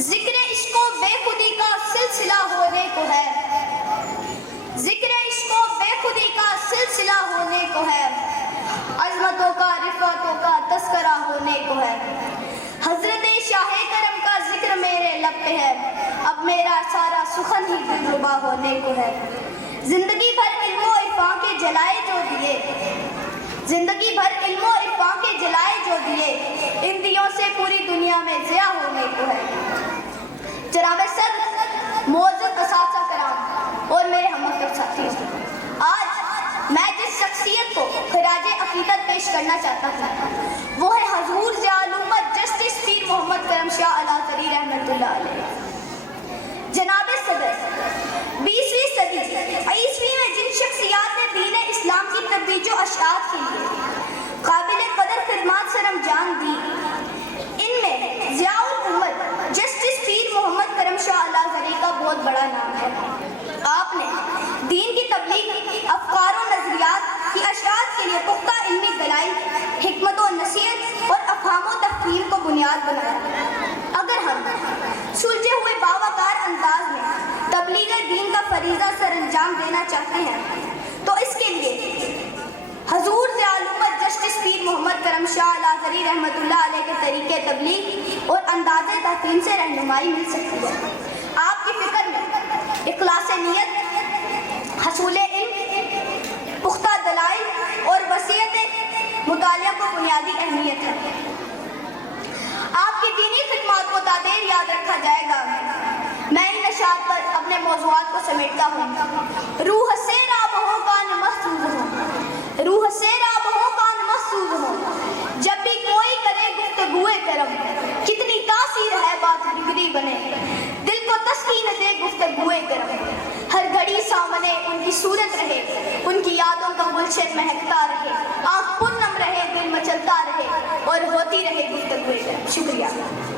ذکر عشق و بے خودی کا سلسلہ ہونے کو ہے، ذکر عشق و بے خودی کا سلسلہ ہونے کو ہے، عظمتوں کا رفعتوں کا تذکرہ ہونے کو ہے۔ حضرت شاہ کرم کا ذکر میرے لب پہ ہے، اب میرا سارا سخن ہی دلربا ہونے کو ہے۔ زندگی بھر علم و عرفاں کے جلائے جو دیے، زندگی بھر علم و عرفاں کے جلائے جو دیے، ان دیوں سے پوری دنیا میں ضیاء ہونے کو ہے۔ جناب صدر، معزز اساتذہ کرام اور میرے ہم مکتب ساتھیوں، آج میں جس شخصیت کو خراج عقیدت پیش کرنا چاہتا ہوں وہ ہے حضور ضیاء الامت جسٹس پیر محمد کرم شاہ الازہری رحمۃ اللہ علیہ۔ جناب صدر، 20ویں صدی عیسوی میں جن شخصیات نے دین اسلام کی ترویج و اشاعت کے لیے قابل قدر خدمات سر انجام دی، ان میں ضیاء الامت جسٹس پیر محمد کرم شاہ الازہری کا بہت بڑا نام ہے۔ آپ نے دین کی تبلیغ، افکار و نظریات کی اشاعت کے لیے پختہ علمی دلائل، حکمت و نصیحت اور افہام و تفہیم کو بنیاد بنایا۔ اگر ہم سلجھے ہوئے باوقار انداز میں تبلیغ دین کا فریضہ سر انجام دینا چاہتے ہیں تو اس کے لیے حضور ضیاء الامت جسٹس پیر محمد کرم شاہ الازہری رحمۃ اللہ علیہ کے طریقے تبلیغ اور انداز تحکیم سے رہنمائی مل سکتی ہے۔ آپ کی فکر میں اخلاص نیت، حصول علم، پختہ دلائل اور وسعت مطالعہ کو بنیادی اہمیت ہے۔ آپ کی دینی خدمات کو تادیر یاد رکھا جائے گا۔ میں ان اشعار پر اپنے موضوعات کو سمیٹتا ہوں۔ روح سے راب ہو کان محسوس ہو، روح سے راب ہو کان محسوس ہو، جب بھی کوئی کرے گفتگوئے کرم، کتنی تاثیر ہے بات بگڑی بنے، دل کو تسکین دے گفتگوئے کرم، ہر گھڑی سامنے ان کی صورت رہے، ان کی یادوں کا گلشن مہکتا رہے، آنکھ پرنم رہے، دل مچلتا رہے اور ہوتی رہے گفتگوئے کرم۔ شکریہ۔